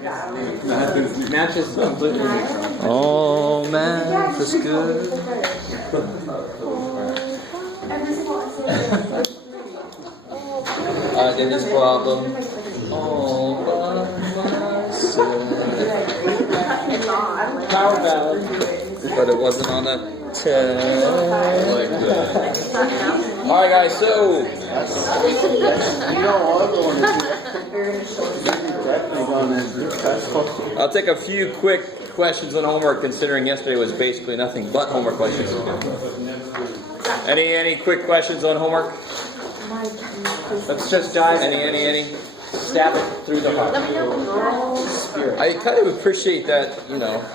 Math is completely neutral. Oh, math is good. I did this problem all by myself. Power ballad. But it wasn't on a test. Alright guys, so You don't want to I'll take a few quick questions on homework, considering yesterday was basically nothing but homework questions. Any quick questions on homework? Let's just dive Any? stab it through the heart. I kind of appreciate that,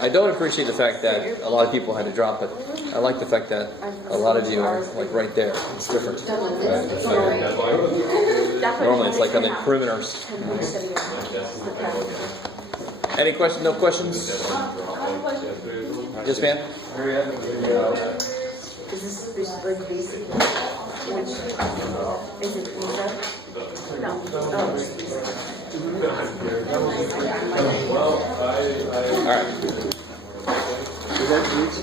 I don't appreciate the fact that a lot of people had to drop it. I like the fact that a lot of you are like right there. It's different. Normally it's like on the perimeters. Any questions? No questions? Yes, ma'am? Is this like basic? Which is it pizza? No. Alright.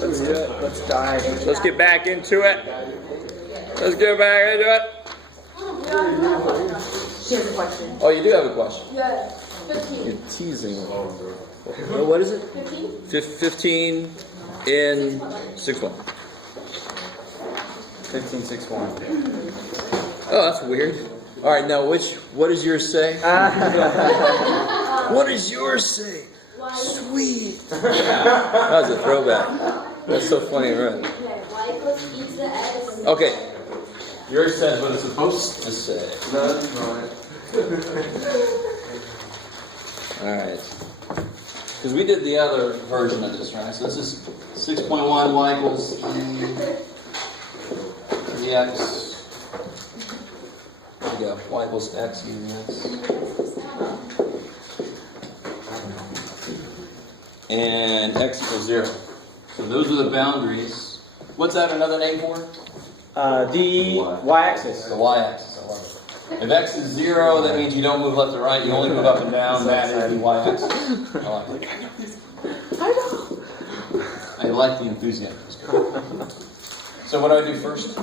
Let's dive. Let's get back into it. She has a question. Oh, you do have a question? Yeah, 15. You're teasing. What is it? 15 in 6-1. 1561. Oh, that's weird. All right, now what does yours say? What does yours say? Sweet. That was a throwback. That's so funny, right? Okay. Yours says what it's supposed to say. All right. Because we did the other version of this, right? So this is 6.1 y equals e x. There we go. Y equals x, e to the x. And x equals 0. So those are the boundaries. What's that another name for? The y-axis. The y-axis. I love it. If x is 0, that means you don't move left or right. You only move up and down. That is the y-axis. I like it. I like the enthusiasm. So what do I do first?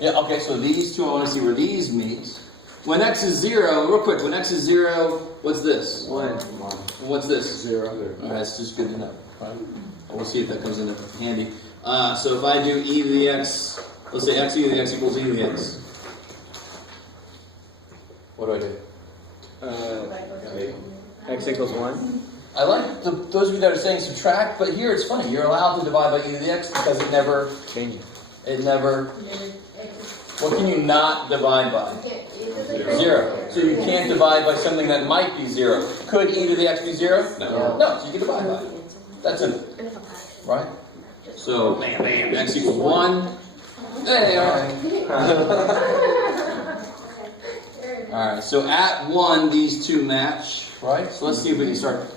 Yeah, okay, so these two, I want to see where these meet. When x is 0, real quick, when x is 0, what's this? 1. What's this? 0. Alright, that's just good to know. Right? We'll see if that comes in handy. So if I do e to the x, let's say x e to the x equals e to the x. What do I do? X equals 1. I like those of you that are saying subtract, but here it's funny. You're allowed to divide by e to the x because it never changes. What can you not divide by? 0. So you can't divide by something that might be 0. Could e to the x be 0? No. No, so you can divide by it. That's it. Right? So, bam, bam, x equals 1. Hey, alright. Alright, so at 1, these two match, right? So let's see if we can start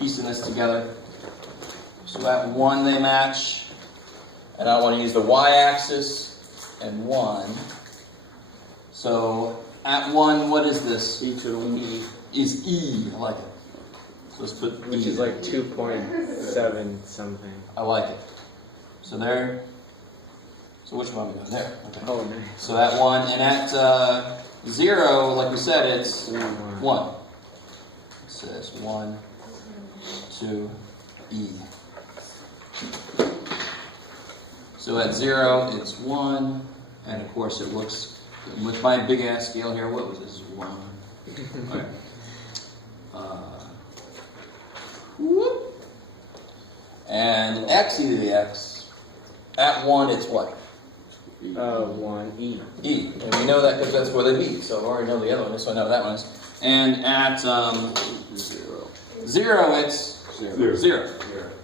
piecing this together. So at 1, they match. And I want to use the y-axis and 1. So at 1, what is this? E to the e. Is e. I like it. So let's put Which e is like 2.7 something. I like it. So there. So which one are we going? There. Okay. Oh, nice. So at 1, and at 0, like we said, it's 1. So it's 1, 2, e. So at 0, it's 1, and of course it looks, with my big ass scale here, what was this? 1. Okay. Whoop. And x e to the x, at 1, it's what? 1 e. E. And we know that because that's where they meet, so I already know the other one, so I know what that one is. And at 0, it's 0.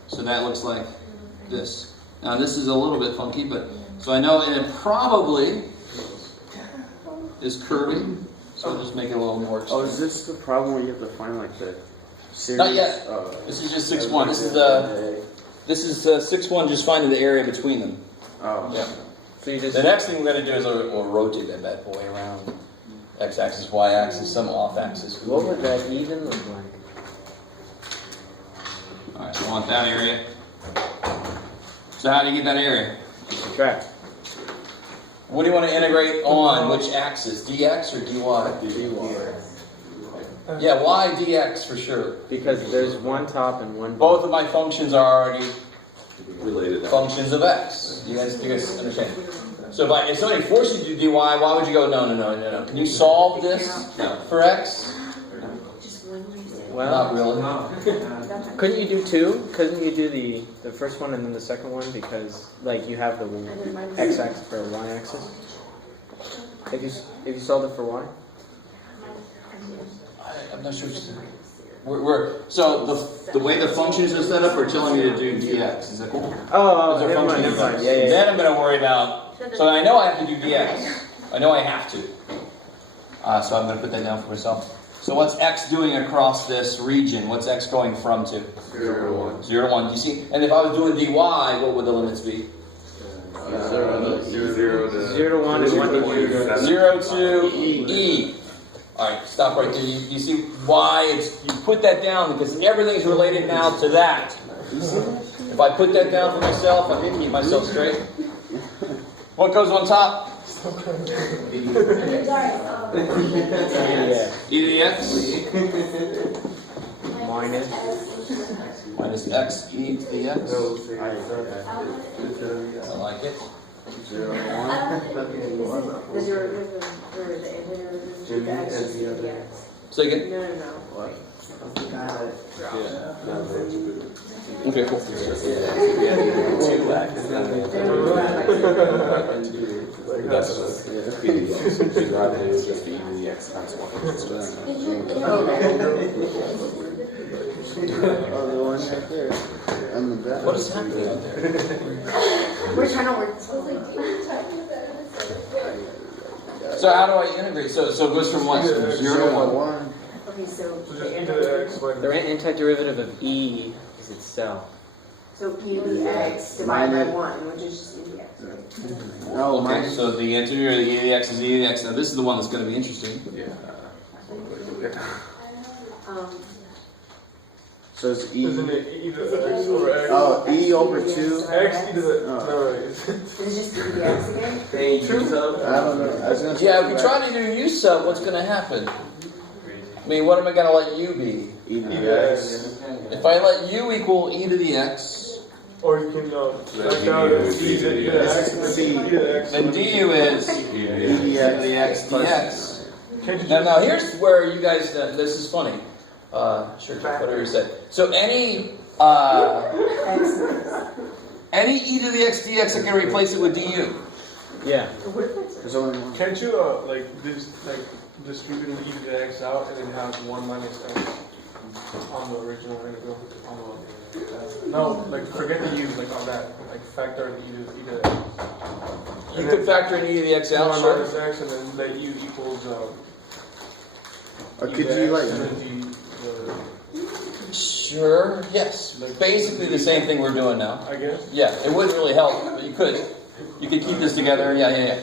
So that looks like this. Now this is a little bit funky, but so I know, and it probably is curving. So I'll just make it a little more extreme. Oh, is this the problem where you have to find like the series? Not yet. This is just 6-1. This is 6-1. Just finding the area between them. Oh. Yeah. So you just The next thing we're going to do is we'll rotate that bad boy around x-axis, y-axis, some off-axis. What would that even look like? All right, so I want that area. So how do you get that area? Subtract. What do you want to integrate on? Which axis? dx or dy? Yeah, y dx for sure. Because there's one top and one Both of my functions are already Related. functions of x. You guys understand? So if somebody forced you to do dy, why would you go, no. Can you solve this for x? Well, Not really. couldn't you do two? Couldn't you do the first one and then the second one? Because like you have the x-axis for a y-axis. If you solved it for y. I'm not sure what you're saying. So the way the functions are set up are telling me to do dx. Is that cool? Oh, Those are never mind. functions. Yeah. Then I'm going to worry about. So I know I have to do dx. I know I have to. So I'm going to put that down for myself. So what's x doing across this region? What's x going from to? 0 to 1. 0 to 1. Do you see? And if I was doing dy, what would the limits be? 0 to 0 to 1 and 1 to 2. 0 to e. All right, stop right there. You see why you put that down because everything's related now to that. If I put that down for myself, I can keep myself straight. What goes on top? Yeah. E to the x minus x e to the x. I like it. The derivative or the antiderivative of the x is the x. So you get. No. Okay, cool. What is happening out there? We're trying to work. So how do I integrate? So it goes from what? So 0 to 1. Okay, so the The antiderivative of e is itself. So e to the x divided by 1, which is just e to the x. Okay, so the antiderivative of e to the x is e to the x. Now this is the one that's going to be interesting. So it's E. Isn't it e to the x over x? Oh, E over 2. X e to the no, It's just e to the x again? I don't know. I was gonna say Yeah, if we try to do u sub, what's going to happen? I mean, what am I going to let u be? E to the X. If I let u equal e to the x, Or you can back out as e to the x and then e to the x. then du is e to the x dx. Can't you Now here's where you guys, this is funny. Sure, whatever you said. So any e to the x dx, I can replace it with du. Yeah. There's only one. Can't you distribute e to the x out and then have 1 minus x on the original integral? No, forget the u, on that. Factor in e to the x. You could factor in e to the x out, 1 sure. minus x and then let u equals Or e could to you x like? and then Sure, yes. Basically the same thing we're doing now. I guess. Yeah, it wouldn't really help, but you could. You could keep this together. Yeah.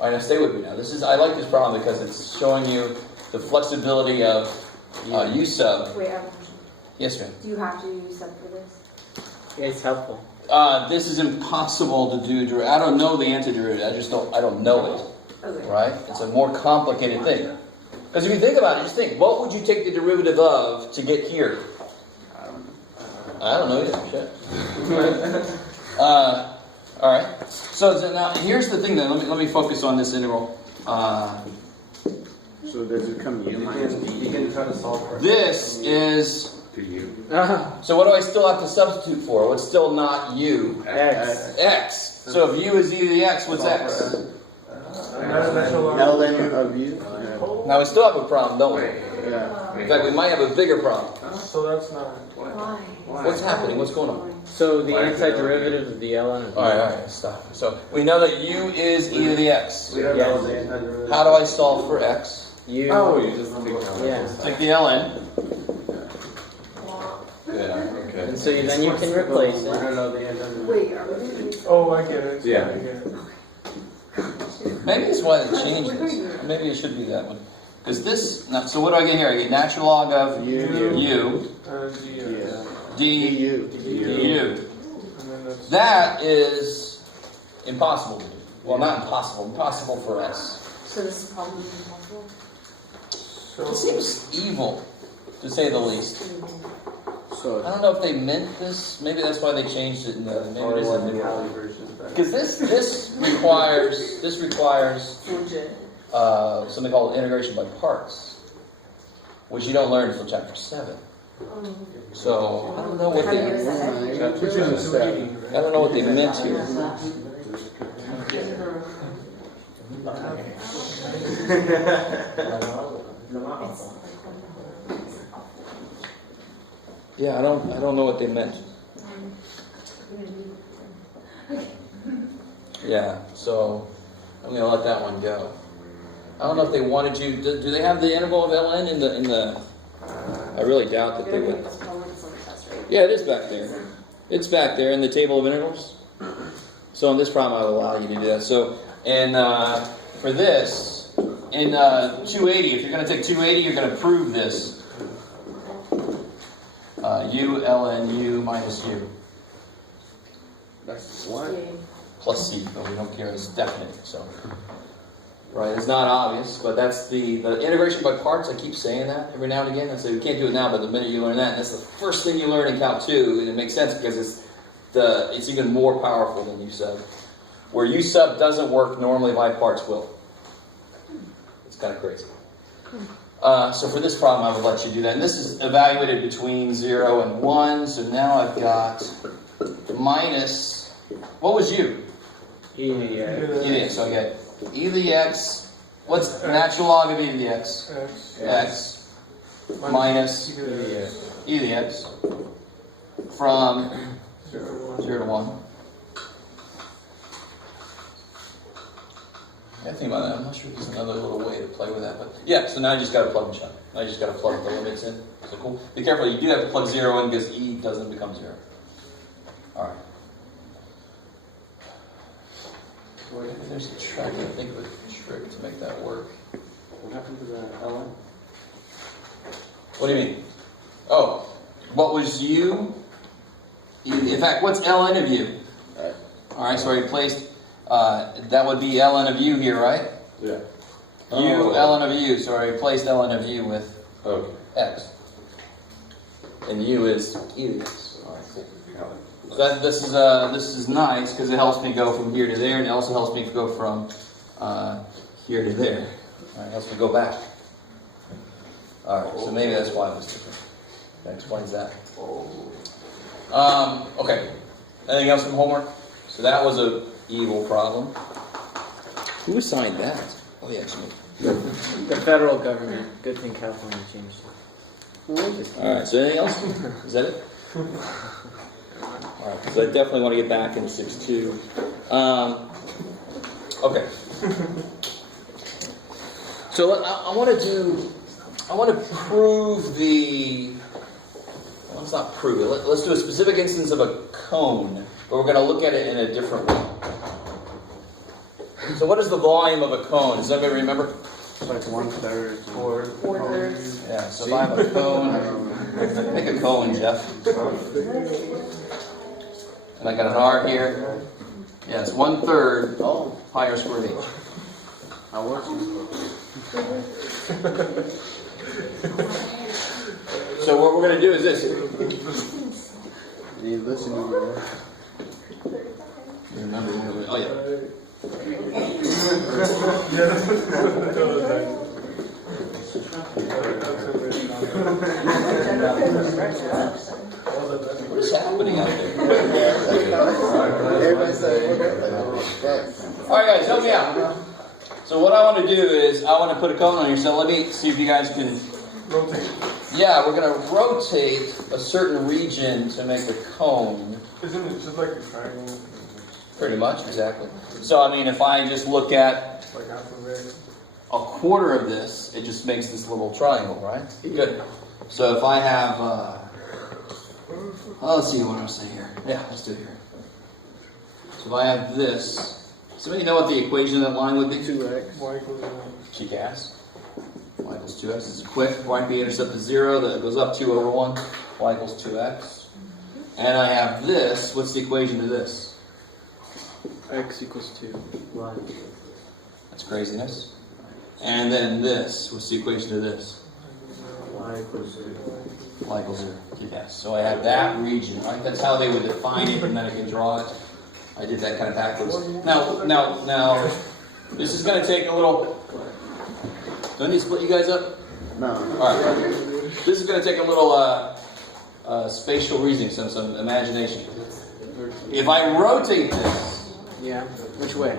All right, now stay with me now. I like this problem because it's showing you the flexibility of u sub. Wait, Yes, ma'am. do you have to use sub for this? It's helpful. This is impossible to do. I don't know the antiderivative. I don't know it. Okay. Right? It's a more complicated thing. Because if you think about it, just think, what would you take the derivative of to get here? I don't know either. Shit. All right. So now here's the thing. Then let me focus on this integral. So does it come U minus B? You can try to solve for This is. to you. So what do I still have to substitute for? What's still not u? X. X. So if u is e to the x, what's x? ln of U? Now we still have a problem, don't we? Yeah. In fact, we might have a bigger problem. So that's not. Why? What's happening? What's going on? So the antiderivative of the ln of All right, stop. So we know that u is e to the x. Yes. How do I solve for x? You. You just take Yeah. Take the ln. okay. And so then you can replace it. Wait, are we doing Oh, I get it. Yeah. I get it. Maybe that's why they changed this. maybe it should be that one. Because this, so what do I get here? I get natural log of U. U, D, U. U. And then that's That is impossible to do. Well, not impossible, impossible for us. So this is probably impossible. It seems evil, to say the least. I So don't know if they meant this. Maybe that's why they changed it. Maybe it is a new Kali version. because this requires Legit. something called integration by parts, which you don't learn until chapter 7. So I don't know what How do you they use that? Which is a step. I don't know what they meant here. Yeah, I don't know what they meant. Yeah, so I'm gonna let that one go. I don't know if they wanted you. Do they have the interval of ln in the? I really doubt that they would. Yeah, it is back there. It's back there in the table of integrals. So in this problem, I will allow you to do that. So, and for this, in 280, if you're going to take 280, you're going to prove this. U ln u minus u That's what? plus c, but we don't care. It's definite. So, right, it's not obvious, but that's the integration by parts. I keep saying that every now and again. I say we can't do it now, but the minute you learn that, and that's the first thing you learn in Calc 2, and it makes sense because it's even more powerful than U sub. Where U sub doesn't work normally, by parts will. It's kind of crazy. So for this problem, I would let you do that. And this is evaluated between 0 and 1. So now I've got minus, what was U? Yeah. E to the x. So I get e to the x. What's natural log of e to the x? X minus e to the x from 0 to 1. I think about that. I'm not sure if there's another little way to play with that, but yeah. So now you just got to plug and shut. Now you just got to plug the limits in. So cool. Be careful. You do have to plug 0 in because e doesn't become 0. All right. There's a trick. I think of a trick to make that work. What happened to the ln? What do you mean? Oh, what was u? In fact, what's ln of u? Alright. All right. So I replaced. That would be ln of u here, right? Yeah. U ln of u. So I replaced ln of u with Okay. x. And u is e to the x. All right, cool. So this is nice because it helps me go from here to there, and it also helps me go from here to there. All right, it helps me go back. All right, so maybe that's why it was different. That explains that. Okay. Anything else from homework? So that was a evil problem. Who assigned that? Oh yeah, it's me. The federal government. Good thing California changed it. All right. So anything else? Is that it? All right. So I definitely want to get back into 6.2. Okay. So I want to prove the. Well, let's not prove it. Let's do a specific instance of a cone, but we're going to look at it in a different way. So what is the volume of a cone? Does anybody remember? It's like 1/3. 4/3. Yeah, so if I have a cone, make a cone, Jeff. And I got an R here. Yeah, it's 1/3 pi r squared h. How works So what we're going to do is this. You listen to me. You remember? Oh yeah. What is happening out there? Everybody say, All right, guys, help me out. So what I want to do is I want to put a cone on here. So let me see if you guys can. rotate. Yeah, we're going to rotate a certain region to make a cone. Isn't it just like a triangle? Pretty much, exactly. So I mean, if I just look at Like half of it. a quarter of this, it just makes this little triangle, right? Good. So if I have, let's see what I'm saying here. Yeah, let's do it here. So if I have this, Somebody know what the equation of that line would be? 2x. Y equals Kick ass. Y equals 2x. It's quick. Y be intercept is 0. That goes up 2 over 1. Y equals 2x. And I have this. What's the equation to this? X equals 2. That's craziness. And then this. What's the equation to this? Y equals 0. Y equals 0. Kick ass. So I have that region, right? That's how they would define it, and then I can draw it. I did that kind of backwards. Now, this is going to take a little... Do I need to split you guys up? No. Alright. This is going to take a little spatial reasoning, some imagination. If I rotate this, Yeah. Which way?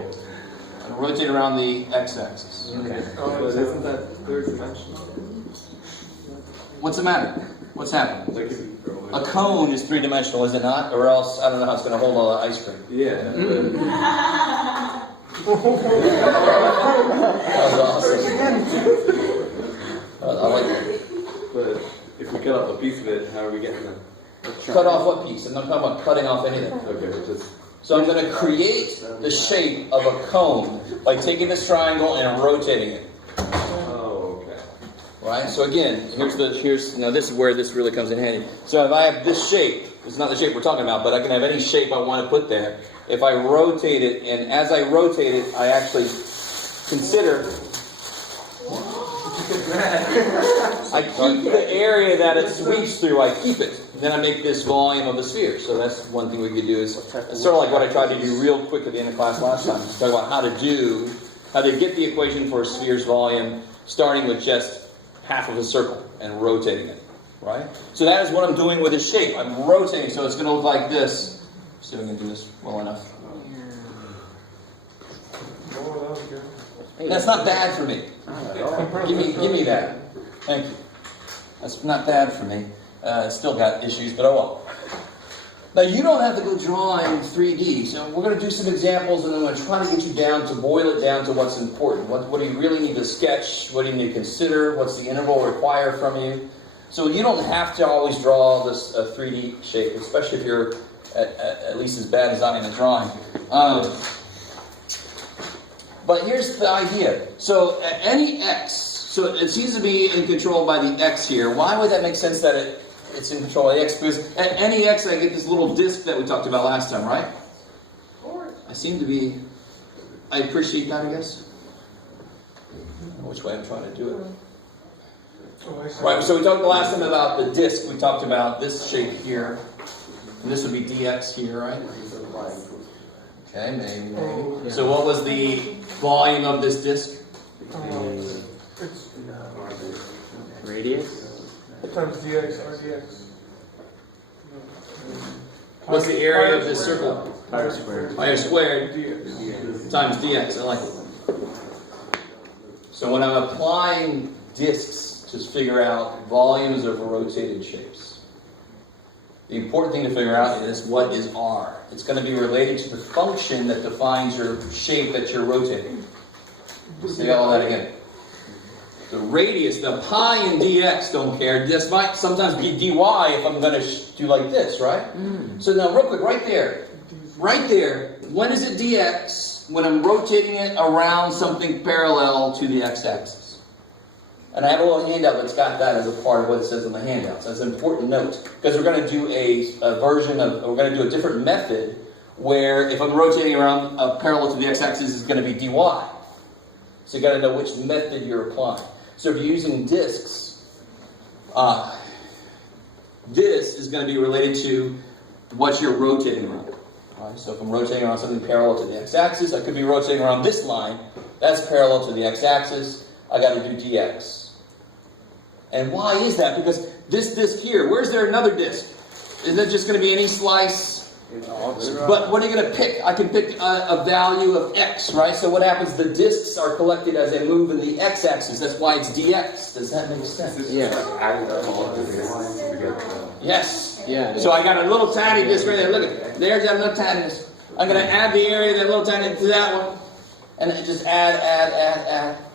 I rotate around the x-axis. Okay. Oh, Isn't that third dimensional? What's the matter? What's happening? Like if you throw A it. cone is three-dimensional, is it not? Or else, I don't know how it's going to hold all the ice cream. Yeah. That was awesome. I like that. But if we cut off a piece of it, how are we getting them? Cut off what piece? I'm not talking about cutting off anything. Okay, just. So I'm going to create the shape of a cone by taking this triangle and rotating it. Oh, okay. Right? So again, now this is where this really comes in handy. So if I have this shape, it's not the shape we're talking about, but I can have any shape I want to put there. If I rotate it, and as I rotate it, I actually consider I keep the area that it sweeps through, I keep it. Then I make this volume of the sphere. So that's one thing we could do is, it's sort of like what I tried to do real quick at the end of class last time. Just talk about how to get the equation for a sphere's volume, starting with just half of a circle and rotating it. Right? So that is what I'm doing with this shape. I'm rotating, so it's going to look like this. See if I can do this well enough. Oh, that was good. That's not bad for me. Give me that. Thank you. That's not bad for me. It's still got issues, but oh well. Now you don't have to go draw in 3D, so we're going to do some examples, and I'm going to try to get you down to boil it down to what's important. What do you really need to sketch? What do you need to consider? What's the interval require from you? So you don't have to always draw this 3D shape, especially if you're at least as bad as I am at drawing. But here's the idea. So any x, so it seems to be in control by the x here. Why would that make sense that it's in control of the x? Because at any x, I get this little disk that we talked about last time, right? I appreciate that, I guess. I don't know which way I'm trying to do it. Oh, I see. Right, so we talked the last time about the disk. We talked about this shape here. And this would be dx here, right? Okay, maybe. So what was the volume of this disk? It's Radius? times dx or dx. What's the area of this circle? Pi squared. Pi squared Dx. times dx. I like it. So when I'm applying disks to figure out volumes of rotated shapes, the important thing to figure out is what is r. It's going to be related to the function that defines your shape that you're rotating. Say all that again. The radius, the pi and dx don't care. This might sometimes be dy if I'm going to do like this, right? So now real quick, right there. When is it dx? When I'm rotating it around something parallel to the x-axis. And I have a little handout that's got that as a part of what it says in the handout. So that's an important note. Because we're going to do we're going to do a different method where if I'm rotating around parallel to the x-axis, it's going to be dy. So you got to know which method you're applying. So if you're using disks, this is going to be related to what you're rotating around. All right, so if I'm rotating around something parallel to the x-axis, I could be rotating around this line. That's parallel to the x-axis. I got to do dx. And why is that? Because this disk here, where's there another disk? Is that just going to be any slice? But what are you going to pick? I can pick a value of x, right? So what happens? The disks are collected as they move in the x-axis. That's why it's dx. Does that make sense? Yeah. Yes. Yeah. So I got a little tiny disk right there. Look at there's that little tiny disk. I'm going to add the area of that little tiny to that one. And then just add,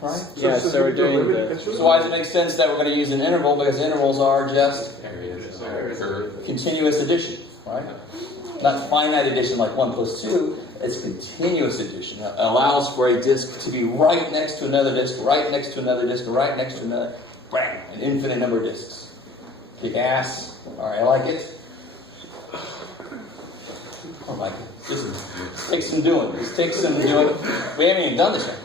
right? Yeah, so we're doing the... So why does it make sense that we're going to use an interval? Because intervals are just continuous addition, right? Not finite addition like 1 plus 2. It's continuous addition. It allows for a disk to be right next to another disk, right next to another disk, right next to another. Bang! An infinite number of disks. Kick ass. Alright, I like it. I like it. This takes some doing. This takes some doing. We haven't even done this yet.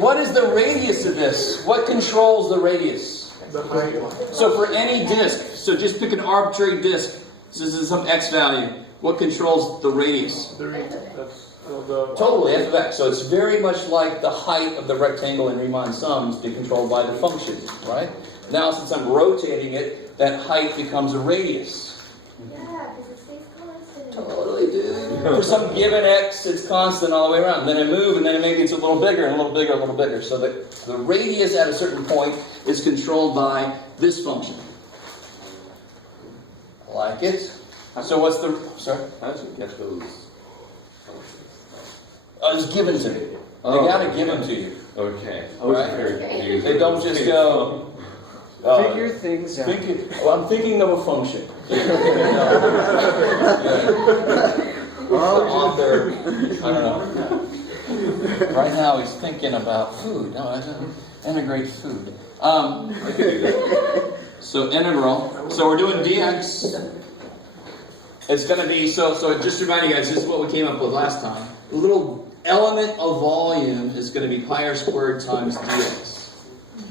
What is the radius of this? What controls the radius? The height. So for any disk, so just pick an arbitrary disk. So this is some x value. What controls the radius? Totally, f of x. So it's very much like the height of the rectangle in Riemann sums being controlled by the function, right? Now since I'm rotating it, that height becomes a radius. Totally, dude. For some given x, it's constant all the way around. Then I move, and then maybe it's a little bigger, and a little bigger, a little bigger. So the radius at a certain point is controlled by this function. Like it. So what's the... Sorry? How did you get those? It's given to you. They gotta give them to you. Okay. I was very confused. They don't just go... Figure things out. I'm thinking of a function. Author, I don't know. Right now he's thinking about food. No, I don't integrate food. So integral. So we're doing dx. It's going to be, so just to remind you guys, this is what we came up with last time. The little element of volume is going to be pi r squared times dx.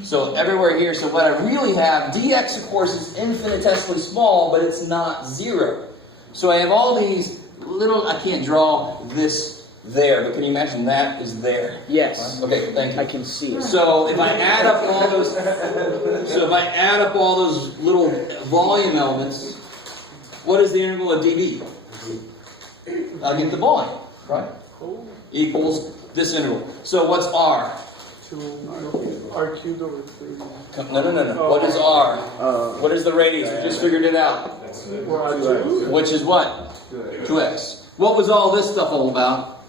So everywhere here, so what I really have, dx of course is infinitesimally small, but it's not 0. So I have all these little, I can't draw this there, but can you imagine that is there? Yes. Okay, thank you. I can see it. So if I add up all those, little volume elements, what is the integral of dv? I'll get the volume, right? Equals this integral. So what's r? R cubed over 3. No. What is r? What is the radius? We just figured it out. Which is what? 2x. What was all this stuff all about?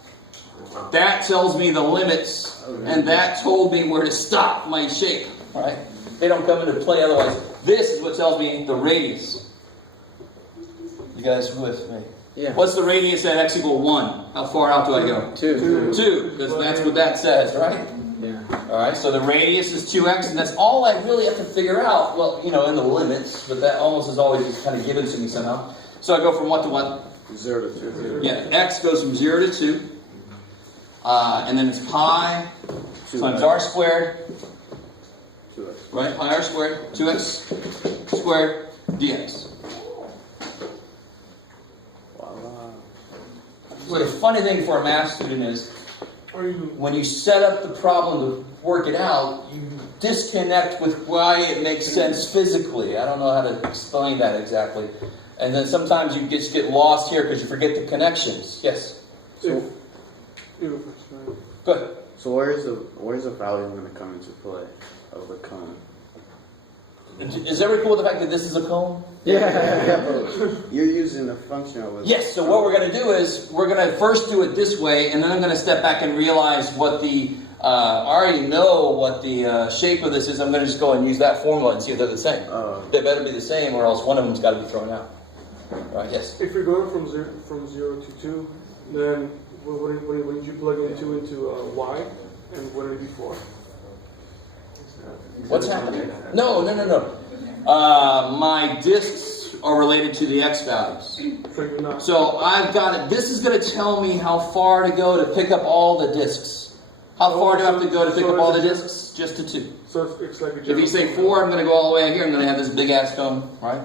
That tells me the limits, and that told me where to stop my shape. Right? They don't come into play otherwise. This is what tells me the radius. You guys with me? Yeah. What's the radius at x equal 1? How far out do I go? 2. 2, because that's what that says, right? Yeah. Alright, so the radius is 2x, and that's all I really have to figure out. Well, in the limits, but that almost is always just kind of given to me somehow. So I go from what to what? 0 to 2. Yeah, x goes from 0 to 2. And then it's pi times r squared. 2x. Right, pi r squared, 2x squared dx. So the funny thing for a math student is, when you set up the problem to work it out, you disconnect with why it makes sense physically. I don't know how to explain that exactly. And then sometimes you just get lost here because you forget the connections. Yes? So, Good. So where's the value going to come into play of the cone? Is everybody cool with the fact that this is a cone? Yeah, but you're using the function of it. Yes, so what we're going to do is, we're going to first do it this way, and then I'm going to step back and realize what the, I already know what the shape of this is. I'm going to just go and use that formula and see if they're the same. They better be the same, or else one of them's got to be thrown out. Right, yes? If you're going from 0 to 2, then what did you plug in 2 into y, and what did it be for? What's happening? No. My disks are related to the x values. So I've got it. This is going to tell me how far to go to pick up all the disks. How far do I have to go to pick up all the disks? Just to 2. So it's like a if you say 4, I'm going to go all the way out here. I'm going to have this big ass cone, right?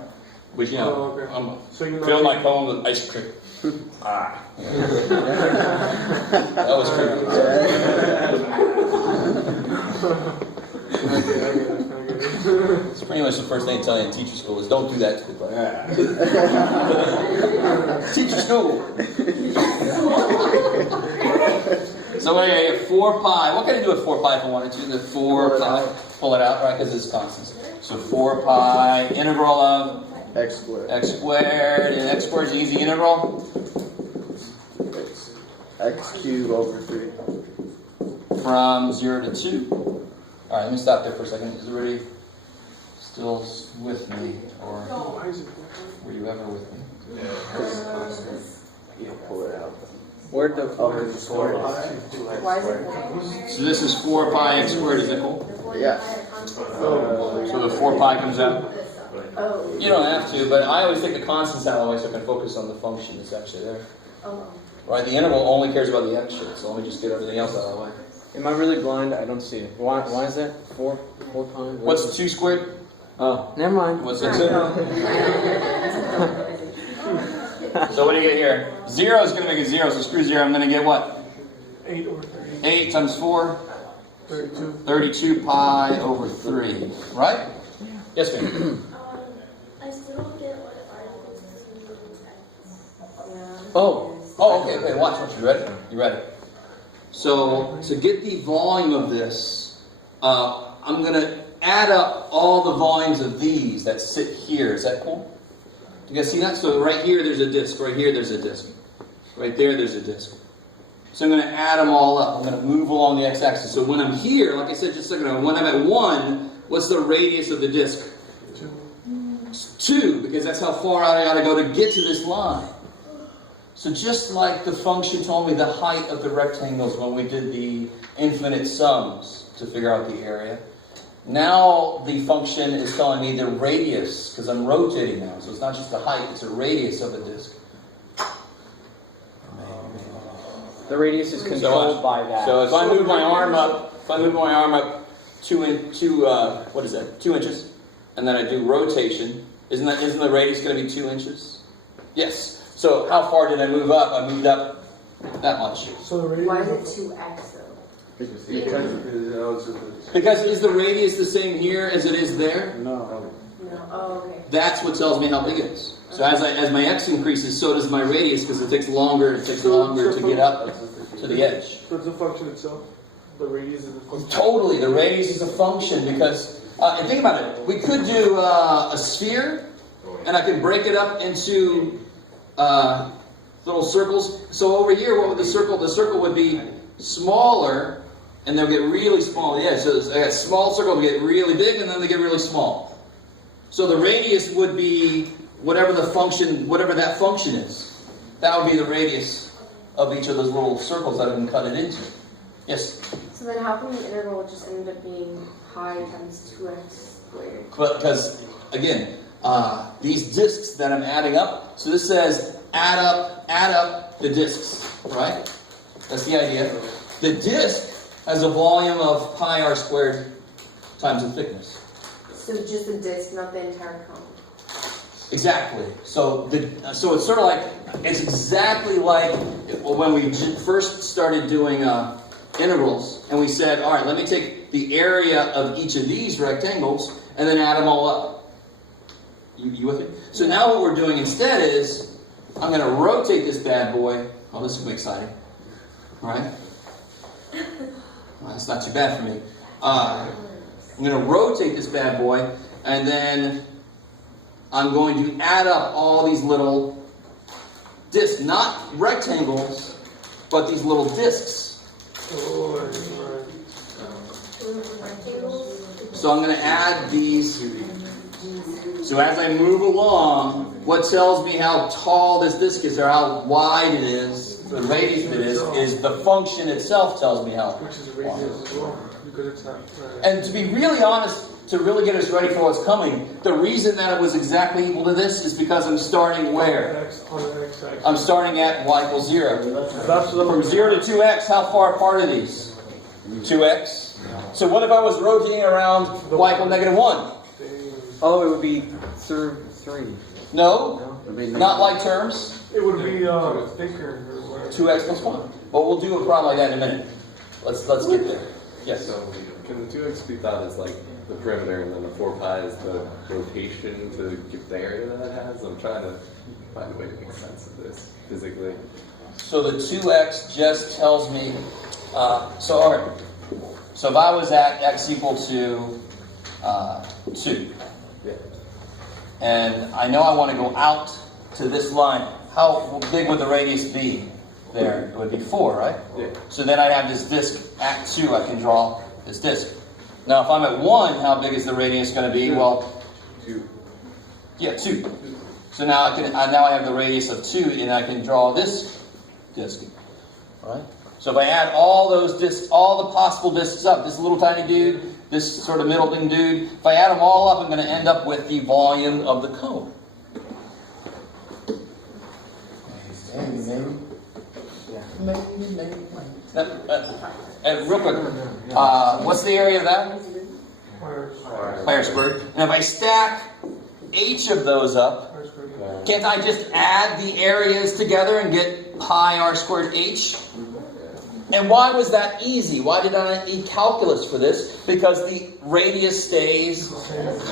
Which, okay. I'm so fill my cone with ice cream. That was creepy. It's pretty much the first thing they tell you in teacher school is don't do that to the class. Teacher school. So anyway, 4 pi. What can I do with 4 pi if I wanted to? The 4 pi. Pull it out, right? Because it's constants. So 4 pi integral of X squared. X squared. And X squared is easy integral. It's X cubed over 3. From 0 to 2. Alright, let me stop there for a second. Is everybody still with me? Or were you ever with me? pull it out. Where'd the Oh, it's 4 pi? Why is it? So this is 4 pi x squared, is it cool? Yeah. So the 4 pi comes out. Oh. You don't have to, but I always take the constants out of the way so I can focus on the function that's actually there. Oh. Right? The integral only cares about the x shit, so let me just get everything else out of the way. Am I really blind? I don't see it. Why is that? 4 pi? What's 2 squared? Oh, never mind. What's that? So what do you get here? 0 is going to make it 0, so screw 0. I'm going to get what? 8 over 3. 8 times 4? 32. 32 pi over 3. Right? Yes, ma'am. I still don't get what Oh. Oh, okay, watch. You ready? You ready? So, to get the volume of this, I'm going to add up all the volumes of these that sit here. Is that cool? You guys see that? So right here there's a disk. Right here there's a disk. Right there there's a disk. So I'm going to add them all up. I'm going to move along the x-axis. So when I'm here, like I said just a second ago, when I'm at 1, what's the radius of the disk? 2, because that's how far out I got to go to get to this line. So just like the function told me the height of the rectangles when we did the infinite sums to figure out the area, now the function is telling me the radius, because I'm rotating now. So it's not just the height, it's a radius of the disk. The radius is controlled by that. So if I move my arm up, 2 inches, and then I do rotation, isn't the radius going to be 2 inches? Yes. So how far did I move up? I moved up that much. So the radius. Why is it 2x though? Because is the radius the same here as it is there? No. No. Oh, okay. That's what tells me how big it is. So as my x increases, so does my radius, because it takes longer to get up to the edge. So it's a function itself? The radius is a function? Totally, the radius is a function, because, and think about it, we could do a sphere, and I could break it up into little circles. So over here, what would the circle would be smaller, and they'll get really small at the edge. So I got small circle, they get really big, and then they get really small. So the radius would be whatever that function is. That would be the radius of each of those little circles that I can cut it into. Yes? So then how come the integral just ended up being pi times 2x squared? Because, again, these disks that I'm adding up, so this says add up the disks, right? That's the idea. The disk has a volume of pi r squared times the thickness. So just the disk, not the entire cone. Exactly. So so it's sort of like, it's exactly like when we first started doing integrals, and we said, all right, let me take the area of each of these rectangles and then add them all up. You with me? So now what we're doing instead is, I'm going to rotate this bad boy. Oh, this will be exciting. All right? Well, that's not too bad for me. I'm going to rotate this bad boy, and then I'm going to add up all these little disks, not rectangles, but these little disks. So I'm going to add these. So as I move along, what tells me how tall this disk is, or how wide it is, the radius of it is the function itself tells me how Which is the radius as well, because it's not. And to be really honest, to really get us ready for what's coming, the reason that it was exactly equal to this is because I'm starting where? On the x-axis. I'm starting at y equals 0. That's the From 0 to 2x, how far apart are these? 2x. So what if I was rotating around y equal -1? Oh, it would be 3. No, not like terms. It would be thicker or whatever. 2x plus 1. But we'll do a problem like that in a minute. Let's get there. Yes. So can the 2x be thought as like the perimeter, and then the 4 pi is the rotation to give the area that it has? I'm trying to find a way to make sense of this physically. So the 2x just tells me, all right. So if I was at x equal to 2, and I know I want to go out to this line, how big would the radius be there? It would be 4, right? Yeah. So then I have this disk at 2, I can draw this disk. Now if I'm at 1, how big is the radius going to be? Well, 2. yeah, 2. So now I have the radius of 2, and I can draw this disk. Right? So if I add all those disks, all the possible disks up, this little tiny dude, this sort of middling dude, if I add them all up, I'm going to end up with the volume of the cone. And real quick, what's the area of that? Pi squared. And if I stack each of those up, can't I just add the areas together and get pi r squared h? And why was that easy? Why did I need calculus for this? Because the radius stays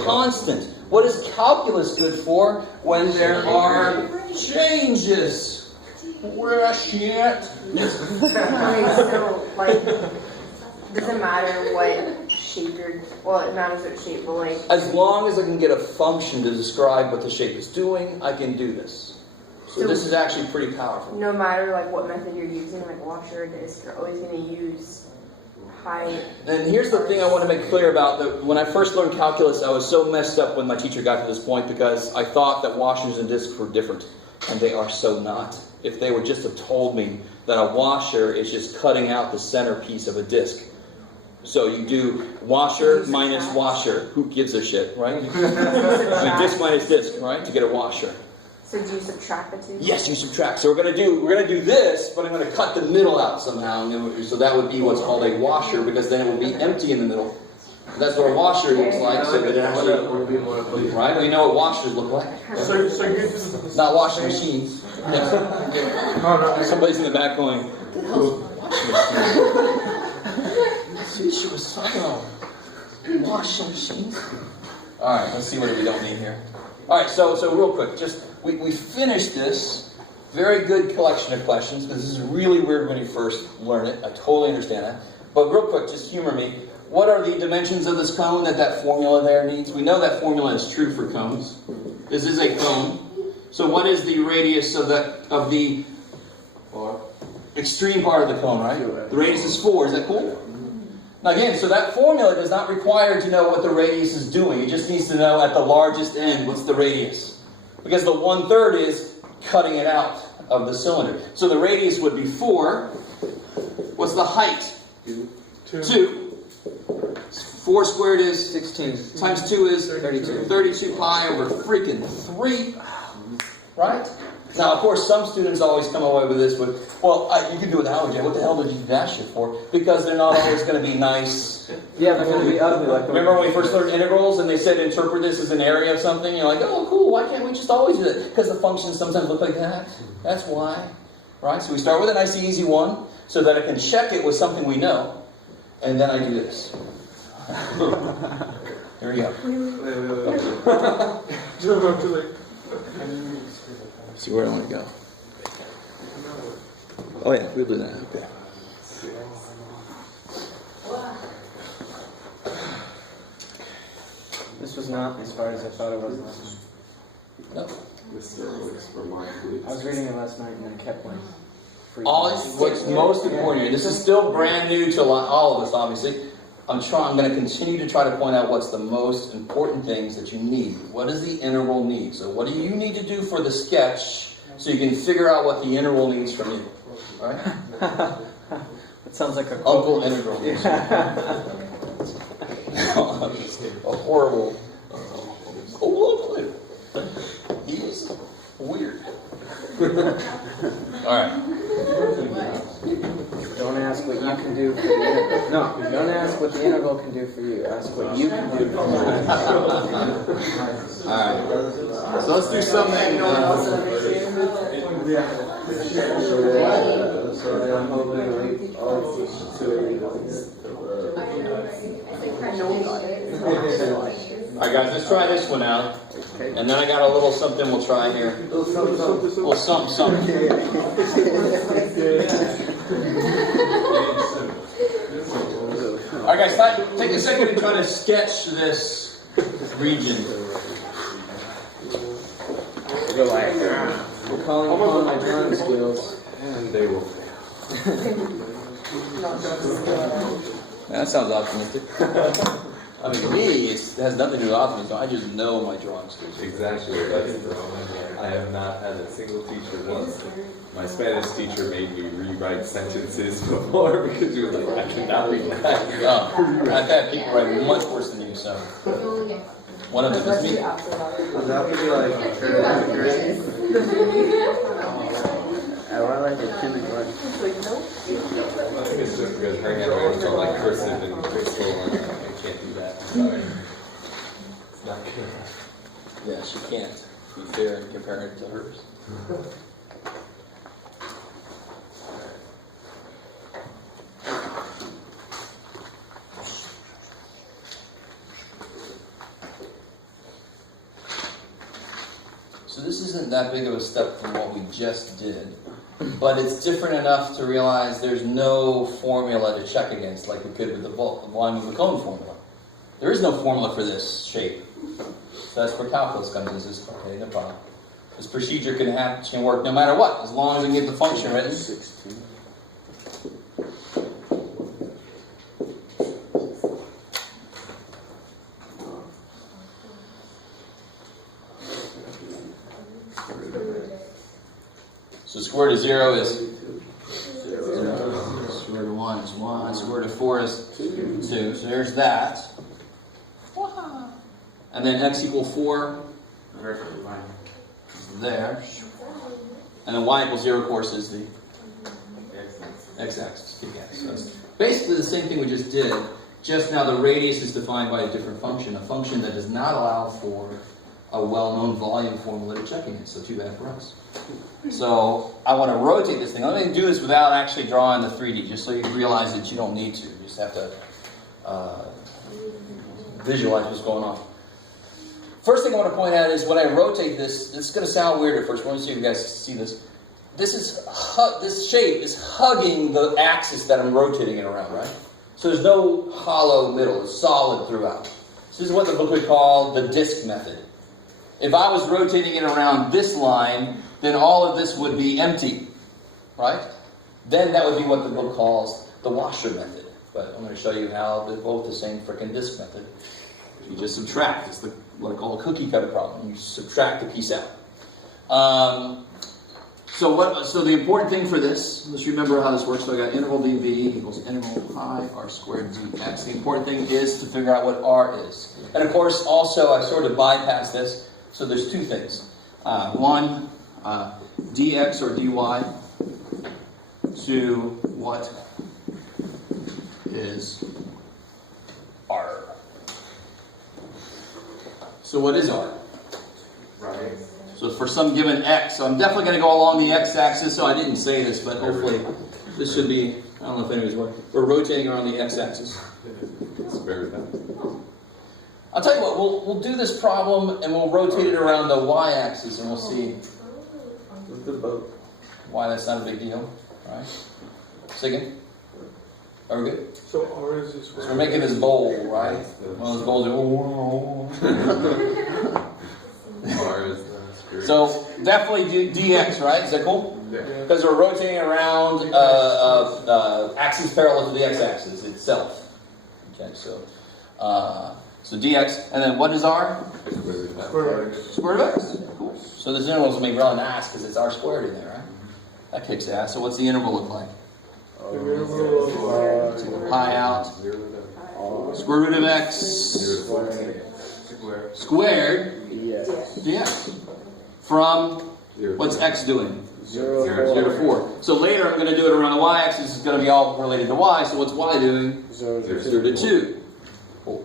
constant. What is calculus good for? When there are changes. Where shit? Okay, so, like, doesn't matter what shape you're, well, it matters what shape, but like... As long as I can get a function to describe what the shape is doing, I can do this. So this is actually pretty powerful. No matter like what method you're using, like washer or disk, you're always going to use height. And here's the thing I want to make clear about that. When I first learned calculus, I was so messed up when my teacher got to this point because I thought that washers and disks were different, and they are so not. If they would just have told me that a washer is just cutting out the centerpiece of a disk. So you do washer minus washer. Who gives a shit, right? I mean, disk minus disk, right? To get a washer. So do you subtract the two? Yes, you subtract. So we're gonna do this, but I'm gonna cut the middle out somehow. So that would be what's called a washer, because then it would be empty in the middle. That's what a washer looks like. So that it actually, right? We know what washers look like. Not washing machines. Yes. Somebody's in the back going, "What the hell's washing machine?" See, she was talking about washing machines. All right, let's see what we don't need here. All right, so real quick, just we finished this very good collection of questions because this is really weird when you first learn it. I totally understand that. But real quick, just humor me. What are the dimensions of this cone that formula there needs? We know that formula is true for cones. This is a cone. So what is the radius of the extreme part of the cone, right? The radius is 4. Is that cool? Now again, so that formula does not require to know what the radius is doing. It just needs to know at the largest end what's the radius. Because the 1/3 is cutting it out of the cylinder. So the radius would be 4. What's the height? 2. 4 squared is 16. Times 2 is 32. 32 pi over freaking 3. Right? Now, of course, some students always come away with this with, well, you can do it without algebra. What the hell did you dash it for? Because they're not always going to be nice. Yeah, they're going to be ugly. Like Remember when we first learned integrals and they said interpret this as an area of something? You're like, oh, cool, why can't we just always do that? Because the functions sometimes look like that. That's why. Right? So we start with a nice easy one so that I can check it with something we know. And then I do this. Here we go. See where I want to go. Oh yeah, we'll do that. Okay. This was not as hard as I thought it was last night. No. This looks remarkably. I was reading it last night and then kept like freaking. What's most important here, this is still brand new to all of us, obviously. I'm going to continue to try to point out what's the most important things that you need. What does the integral need? So what do you need to do for the sketch so you can figure out what the integral needs from you? All right? That sounds like a Uncle Integral. A horrible. Oh, look. He's weird. All right. Don't ask what you can do for the integral. No, don't ask what the integral can do for you. Ask what you can do for the integral. Alright. So let's do something. Alright guys, let's try this one out. And then I got a little something we'll try here. A little something. Alright guys, take a second and try to sketch this region. We're calling upon my drawing skills. And they will fail. That sounds optimistic. I mean, to me, it has nothing to do with optimism. I just know my drawing skills. Exactly. I have not had a single teacher once. My Spanish teacher made me rewrite sentences before because she was like, I cannot read that. No, I've had people write much worse than you, so. One of them is me. Does that be like I like the kindergarten. I think it's just because her handwriting's all like cursive and pixel and I can't do that. Sorry. It's not good. Yeah, she can't be fair and compare it to hers. So this isn't that big of a step from what we just did, but it's different enough to realize there's no formula to check against like we could with the volume of the cone formula. There is no formula for this shape. So that's where calculus comes in. This okay, no problem. This procedure can work no matter what, as long as we get the function written. 16. So square root of 0 is 0. Square root of 1 is 1. Square root of 4 is 2. So there's that. And then x equals 4 is there. And then y equals 0, of course, is the x-axis. So it's basically the same thing we just did. Just now the radius is defined by a different function. A function that does not allow for a well-known volume formula to check against. So too bad for us. So I want to rotate this thing. I'm going to do this without actually drawing the 3D, just so you realize that you don't need to. You just have to visualize what's going on. First thing I want to point out is when I rotate this, it's going to sound weird at first. I want to see if you guys see this. This shape is hugging the axis that I'm rotating it around, right? So there's no hollow middle. It's solid throughout. This is what the book would call the disk method. If I was rotating it around this line, then all of this would be empty, right? Then that would be what the book calls the washer method. But I'm going to show you how they're both the same frickin' disk method. You just subtract. It's what I call a cookie cutter problem. You subtract a piece out. So the important thing for this, let's remember how this works. So I got interval dv equals interval pi r squared dx. The important thing is to figure out what r is. And of course, also I sort of bypass this. So there's two things. One, dx or dy to what is r. So what is r? Right. So for some given x, so I'm definitely going to go along the x-axis, so I didn't say this, but hopefully this should be, I don't know if anybody's working. We're rotating around the x-axis. It's very bad. I'll tell you what, we'll do this problem and we'll rotate it around the y-axis and we'll see why that's not a big deal. All right? Say again? Are we good? So R is this So we're making this bowl, right? One of those bowls R is the screw. So definitely do dx, right? Is that cool? Yeah. Because we're rotating around axis parallel to the x-axis itself. Okay, so dx, and then what is r? Square root of x. Cool. So this interval is going to be really nice because it's r squared in there, right? That kicks ass. So what's the interval look like? Take the pi out. Square root of x squared dx. From what's x doing? 0 to 4. So later I'm going to do it around the y-axis. It's going to be all related to y. So what's y doing? 0 to 2. Cool.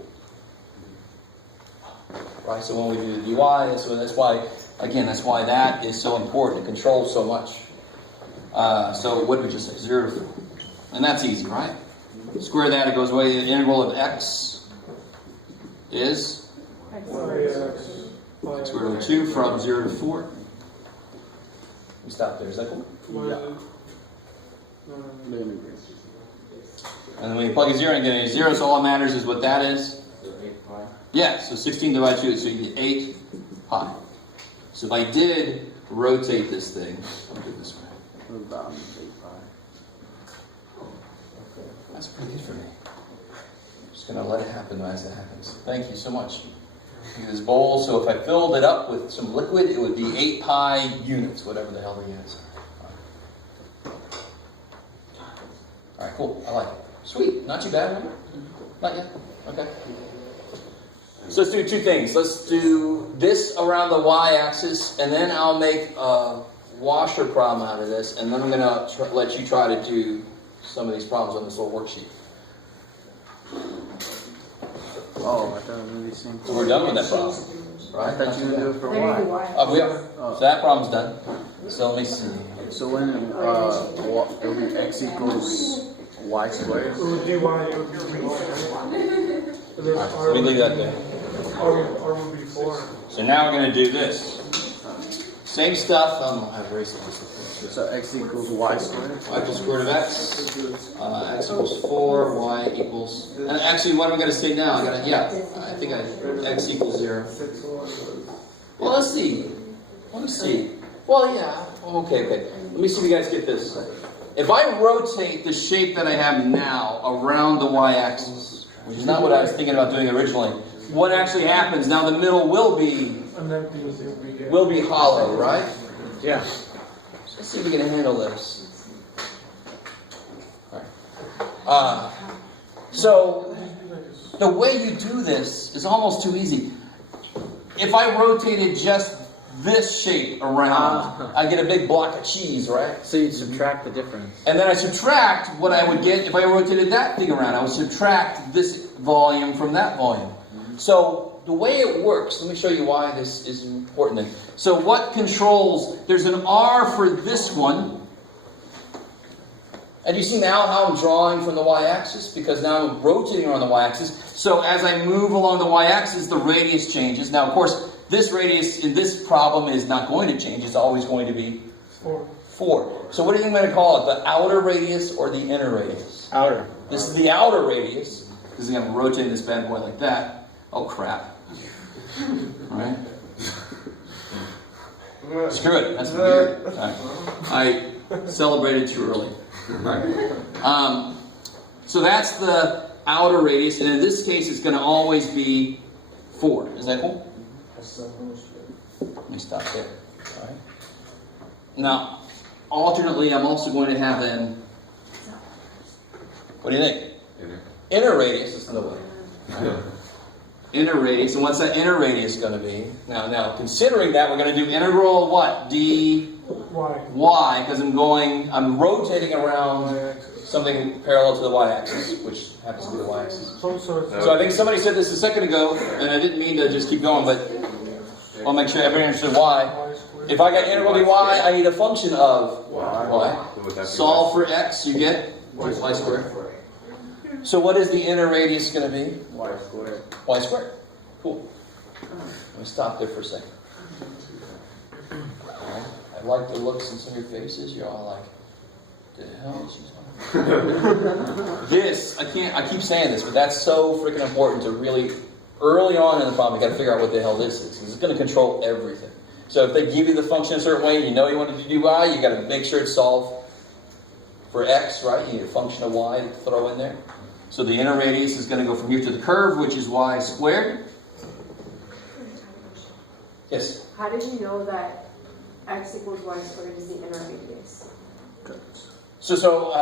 Right. So when we do the dy, so that's why that is so important. It controls so much. So what did we just say? 0 to 4. And that's easy, right? Square that, it goes away. The integral of x is square root of 2 from 0 to 4. We stop there. Is that cool? Yeah. And then when you plug a 0 and get a 0, so all that matters is what that is. Yeah, so 16 divided 2, so you get 8 pi. So if I did rotate this thing, I'll do it this way. That's pretty good for me. Just going to let it happen as it happens. Thank you so much. This bowl, so if I filled it up with some liquid, it would be 8 pi units, whatever the hell he is. Alright, cool. I like it. Sweet. Not too bad, right? Not yet? Okay. So let's do 2 things. Let's do this around the y-axis, and then I'll make a washer problem out of this, and then I'm going to let you try to do some of these problems on this little worksheet. Oh, I thought it was the same. So we're done with that problem, right? I thought you were going to do it for Y. Oh, we are. So that problem's done. So let me see. So when it'll be x equals y squared. It would be y, it would be 3 y. Let me leave that there. R would be 4. So now we're going to do this. Same stuff. I don't know how to erase this. So x equals y squared. Y equals square root of x. X equals 4. Y equals. And actually, what I'm going to say now, I think x equals 0. Well, let's see. Let me see. Well, yeah. Okay. Let me see if you guys get this. If I rotate the shape that I have now around the y-axis, which is not what I was thinking about doing originally, what actually happens now? The middle will be hollow, right? Yeah. Let's see if we can handle this. All right. So the way you do this is almost too easy. If I rotated just this shape around, I get a big block of cheese, right? So you'd subtract the difference. And then I subtract what I would get if I rotated that thing around. I would subtract this volume from that volume. So the way it works, let me show you why this is important. So what controls, there's an R for this one. And you see now how I'm drawing from the y-axis? Because now I'm rotating around the y-axis. So as I move along the y-axis, the radius changes. Now, of course, this radius in this problem is not going to change. It's always going to be 4. So what do you think I'm going to call it? The outer radius or the inner radius? Outer. This is the outer radius. Because I'm rotating this bad boy like that. Oh, crap. Right? Screw it. That's weird. Right. I celebrated too early. Right. So that's the outer radius. And in this case, it's going to always be 4. Is that cool? Let me stop there. All right. Now, alternately, I'm also going to have then, what do you think? Inner radius is another way. Right? Inner radius, and what's that inner radius going to be? Now, considering that, we're going to do integral what? dy, because I'm rotating around something parallel to the y-axis, which happens to be the y-axis. So I think somebody said this a second ago, and I didn't mean to just keep going, but I'll make sure everyone understood why. If I got integral dy, I need a function of y. Solve for x, you get y squared. So what is the inner radius going to be? Y squared. Y squared. Cool. Let me stop there for a second. I like the looks in some of your faces. You're all like, the hell is she talking? This, I keep saying this, but that's so freaking important to really, early on in the problem, you got to figure out what the hell this is. Because it's going to control everything. So if they give you the function a certain way, and you know you want to do y, you got to make sure it's solved for x, right? You need a function of y to throw in there. So the inner radius is going to go from here to the curve, which is y squared. Yes? How did you know that x equals y squared is the inner radius? So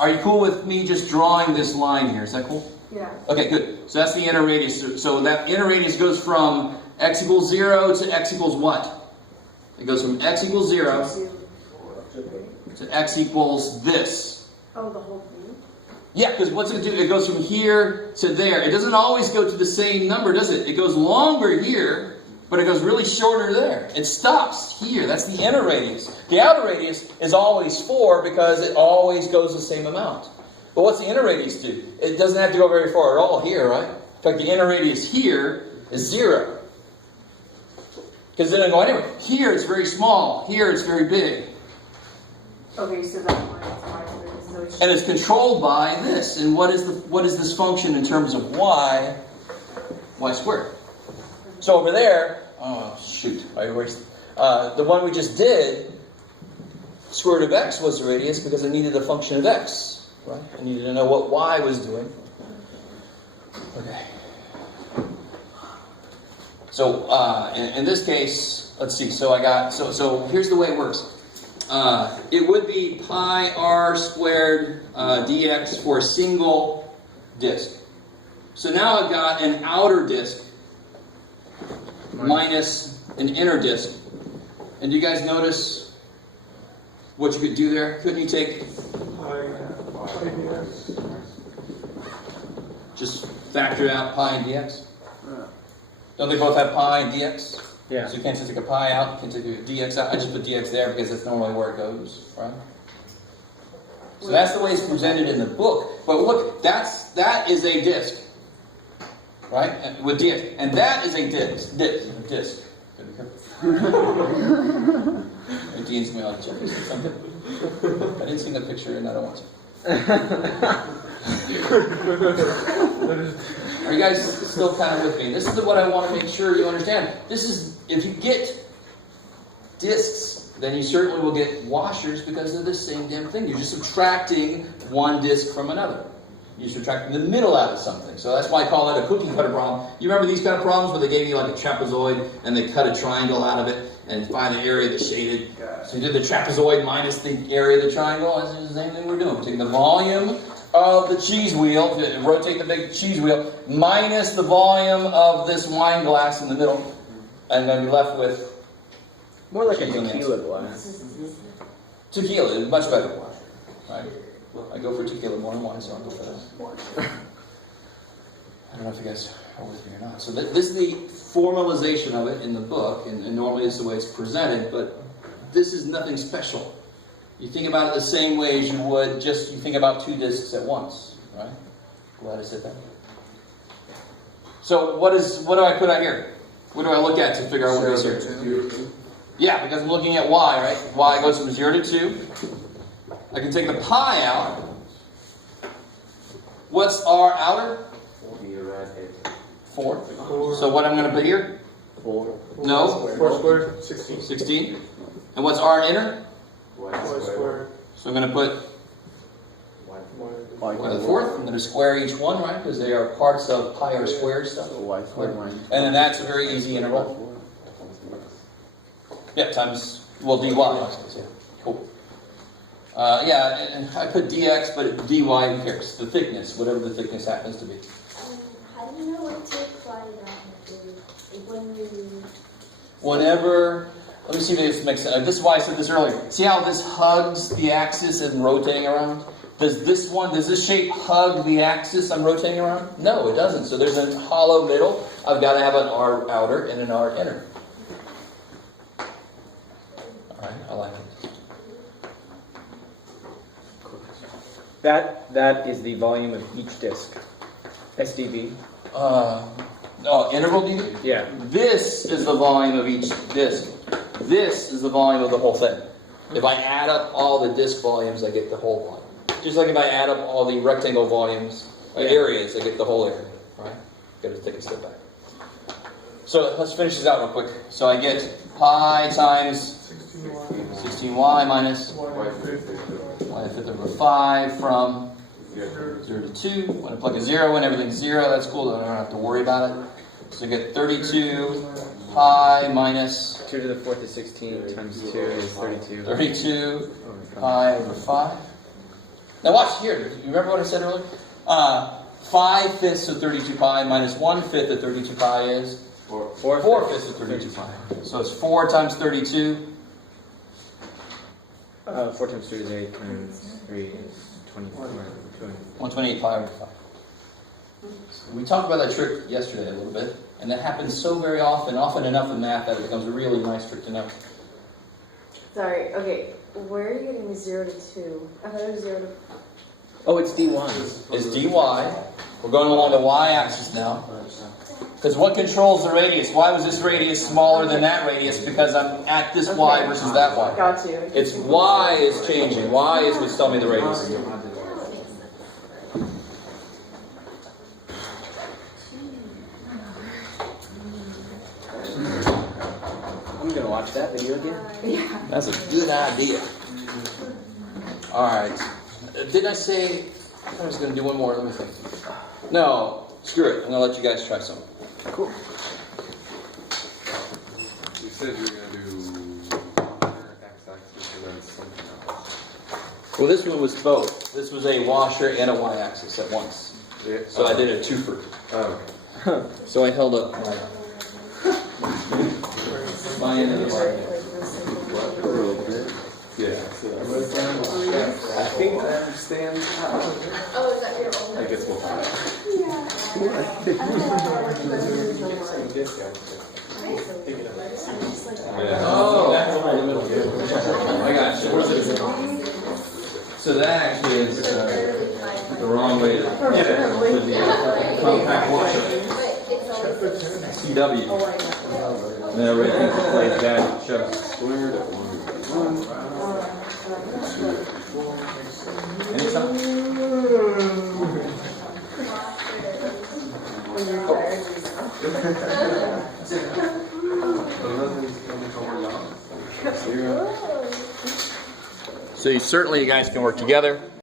are you cool with me just drawing this line here? Is that cool? Yeah. Okay, good. So that's the inner radius. So that inner radius goes from x equals 0 to x equals what? It goes from x equals 0 to x equals this. Oh, the whole thing? Yeah, because what's it do? It goes from here to there. It doesn't always go to the same number, does it? It goes longer here, but it goes really shorter there. It stops here. That's the inner radius. The outer radius is always 4 because it always goes the same amount. But what's the inner radius do? It doesn't have to go very far at all here, right? In fact, the inner radius here is 0. Because it doesn't go anywhere. Here it's very small. Here it's very big. Okay, so that's why it's y squared. So And it's controlled by this. And what is this function in terms of y? Y squared. So over there, oh shoot, I erased it. The one we just did, square root of x was the radius because I needed a function of x. Right? I needed to know what y was doing. Okay. So in this case, let's see. So I got so here's the way it works. It would be pi r squared dx for a single disk. So now I've got an outer disk minus an inner disk. And do you guys notice what you could do there? Couldn't you take just factor out pi and dx? Don't they both have pi and dx? Yeah. So you can't just take a pi out, you can take a dx out. I just put dx there because that's normally where it goes, right? So that's the way it's presented in the book. But look, that is a disk, right? With dx, and that is a disk. Disk. Dean's me on check something. I didn't see the picture, and I don't want to. Are you guys still kind of with me? This is what I want to make sure you understand. This is, if you get discs, then you certainly will get washers because they're the same damn thing. You're just subtracting one disc from another. You're subtracting the middle out of something. So that's why I call it a cookie cutter problem. You remember these kind of problems where they gave you like a trapezoid and they cut a triangle out of it and find the area that's shaded. So you did the trapezoid minus the area of the triangle. That's the same thing we're doing. We're taking the volume of the cheese wheel, rotate the big cheese wheel, minus the volume of this wine glass in the middle, and then you're left with more like a tequila glass. Tequila is much better, right? I go for tequila more than wine, so I'll go for that. I don't know if you guys are with me or not. So this is the formalization of it in the book, and normally it's the way it's presented, but this is nothing special. You think about it the same way as you would you think about two discs at once, right? Glad I said that. So what do I put out here? What do I look at to figure out what goes here? Yeah, because I'm looking at y, right? Y goes from 0 to 2. I can take the pi out. What's our outer? 4. So what I'm going to put here? 4. No. 4 squared, 16. 16. And what's our inner? Y squared. So I'm going to put y to the 4th. I'm going to square each one, right? Because they are parts of pi r squared stuff. And then that's a very easy interval. Yeah, times, well, dy. Yeah. Cool. Yeah, and I put dx, but dy, who cares? The thickness, whatever the thickness happens to be. How do you know what to apply that when you... Whenever, let me see if this makes sense. This is why I said this earlier. See how this hugs the axis and rotating around? Does this shape hug the axis I'm rotating around? No, it doesn't. So there's a hollow middle. I've got to have an R outer and an R inner. Alright, I like it. That is the volume of each disk. SDV. Interval dB? Yeah. This is the volume of each disk. This is the volume of the whole thing. If I add up all the disk volumes, I get the whole volume. Just like if I add up all the rectangle volumes, areas, I get the whole area. Right? Got to take a step back. So let's finish this out real quick. So I get pi times 16y minus y fifth over 5 from 0 to 2. When I plug a 0 in, everything's 0. That's cool. I don't have to worry about it. So I get 32 pi minus 2 to the 4th is 16 times 2 is 32. 32 pi over 5. Now watch here. You remember what I said earlier? 5 fifths of 32 pi minus 1 fifth of 32 pi is 4 fifths of 32 pi. So it's 4 times 32. 4 times 2 is 8 times 3 is 24. 128 pi over 5. We talked about that trick yesterday a little bit, and that happens so very often enough in math that it becomes a really nice trick to know. Sorry, okay. Where are you getting 0 to 2? I thought it was 0 to... Oh, it's dy. It's dy. We're going along the y-axis now. Because what controls the radius? Why was this radius smaller than that radius? Because I'm at this y versus that y. Got you. It's y is changing. Y is what's telling me the radius. I'm going to watch that video again. Yeah. That's a good idea. Alright. Didn't I say I was going to do one more? Let me think. No. Screw it. I'm gonna let you guys try some. Cool. You said you were gonna do X-axis and then something else. Well, this one was both. This was a washer and a y-axis at once. Yeah. So I did a twofer. Oh. So I held up my end of the bar. Yeah. So I think I understand how. Oh, is that your old? I guess we'll find out. Oh, I got you. So that actually is the wrong way to get it. With the compact washer. CW. And then everybody plays that show. Squared at 1. Anytime. So you certainly, you guys can work together.